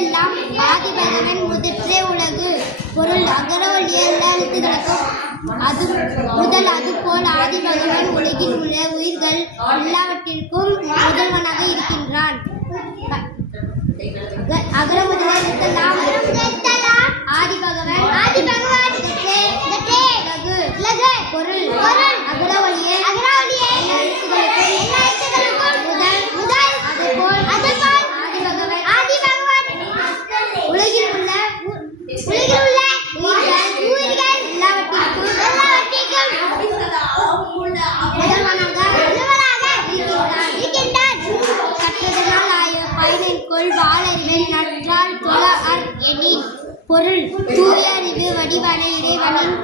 எழுத்தெல்லாம் ஆதிபகவன் முதற்றே உலகு. பொருள் அகர ஒலிய எல்லா எழுத்துக்களுக்கும் அது முதல். அதுபோல் ஆதிபகவன் உலகில் உள்ள உயிர்கள் எல்லாவற்றிற்கும் முதல்வனாக இருக்கின்றான். அகர முதல எழுத்தெல்லாம் ஆதிபகவன் உலகு. பொருள் அகர ஒலிய எல்லா எழுத்துக்களுக்கும் முதல். அதுபோல் ஆதிபகவன் உலகில் உள்ள உயிர்கள் எல்லாவற்றிற்கும் முதல்வனாக இருக்கின்றான். கற்றதனால் பயனிற்கொள் வாளறிவன் நற்றால் தொழார் எனின். பொருள் தூய அறிவு வடிவான இறைவனின்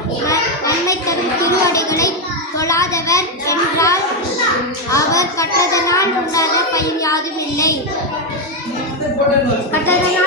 நன்மை தரும் திருவடிகளை தொழாதவர் என்றால் அவர் கற்றதனால் உண்டாத பயன் யாதும் இல்லை. கற்றதனால்